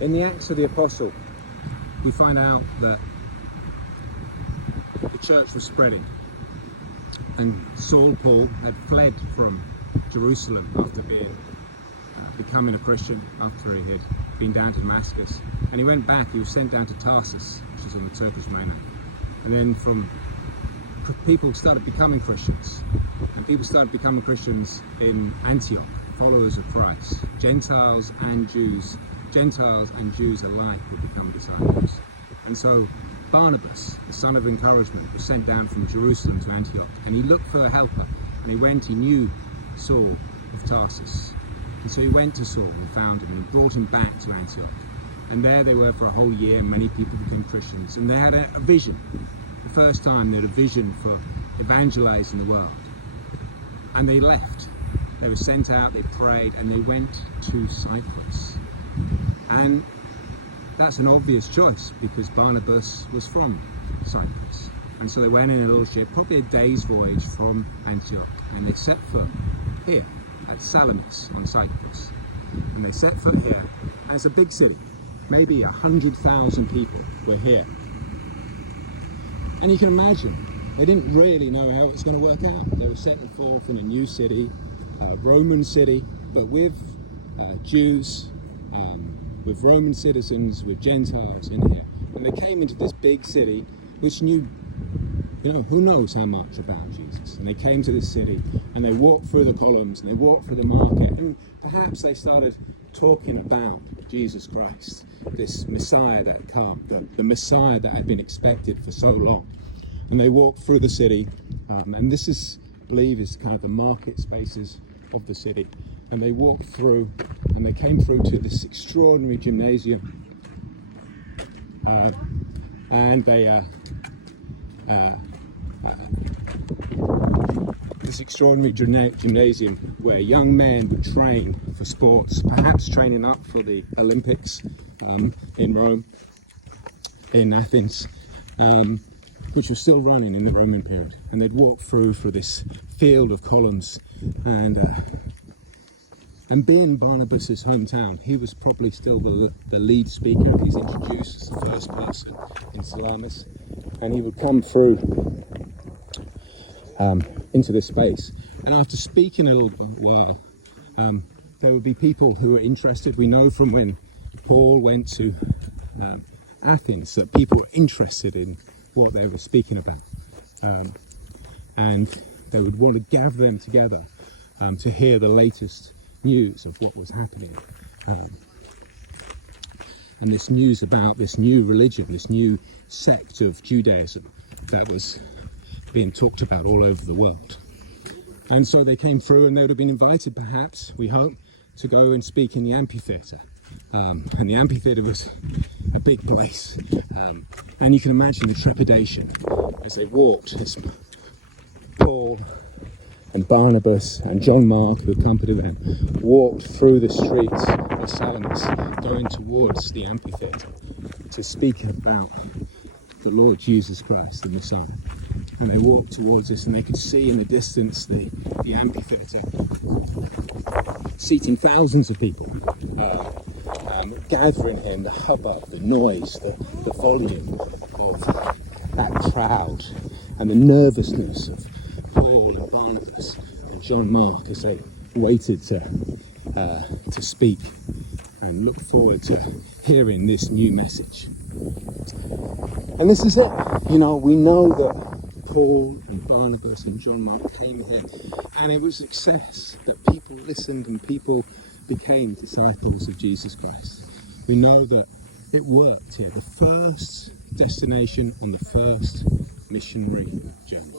In the Acts of the Apostle, we find out that the church was spreading, and Paul had fled from Jerusalem after becoming a Christian, after he had been down to Damascus. And he went back, he was sent down to Tarsus, which is on the Turkish mainland. And then people started becoming Christians. And people started becoming Christians in Antioch, followers of Christ. Gentiles and Jews alike would become disciples. And so Barnabas, the son of encouragement, was sent down from Jerusalem to Antioch, and he looked for a helper. And he knew Saul of Tarsus. And so he went to Saul and found him and brought him back to Antioch. And there they were for a whole year, and many people became Christians. And they had a vision. The first time they had a vision for evangelizing the world. And they left. They were sent out, they prayed, and they went to Cyprus. And that's an obvious choice because Barnabas was from Cyprus. And so they went in a little ship, probably a day's voyage from Antioch, and they set foot here at Salamis on Cyprus. And they set foot here, and it's a big city. Maybe 100,000 people were here. And you can imagine, they didn't really know how it was going to work out. They were setting forth in a new city, a Roman city, but with Jews, with Roman citizens, with Gentiles in here. And they came into this big city, which knew, who knows how much about Jesus. And they came to this city, and they walked through the columns, and they walked through the market, and perhaps they started talking about Jesus Christ, this Messiah that had come, the Messiah that had been expected for so long. And they walked through the city, and this is, I believe, is kind of the market spaces of the city. And they walked through, and they came through to this extraordinary gymnasium, and they this extraordinary gymnasium where young men would train for sports, perhaps training up for the Olympics in Rome, in Athens, which was still running in the Roman period. And they'd walk through this field of columns, and being Barnabas's hometown, he was probably still the lead speaker. He's introduced as the first person in Salamis, and he would come through into this space. And after speaking a little while, there would be people who were interested. We know from when Paul went to Athens that people were interested in what they were speaking about, and they would want to gather them together to hear the latest news of what was happening, and this news about this new religion, this new sect of Judaism that was being talked about all over the world. And so they came through, and they would have been invited, perhaps, we hope, to go and speak in the amphitheater. And the amphitheater was a big place, and you can imagine the trepidation as they walked, as Paul and Barnabas and John Mark, who accompanied them, walked through the streets of Salamis, going towards the amphitheater to speak about the Lord Jesus Christ, the Messiah. And they walked towards this, and they could see in the distance the amphitheater, seating thousands of people, gathering in the hubbub, the noise, the volume of that crowd, and the nervousness of Paul and Barnabas and John Mark as they waited to speak and look forward to hearing this new message. And this is it. We know that Paul and Barnabas and John Mark came here, and it was a success, that people listened and people became disciples of Jesus Christ. We know that it worked here, the first destination on the first missionary journey.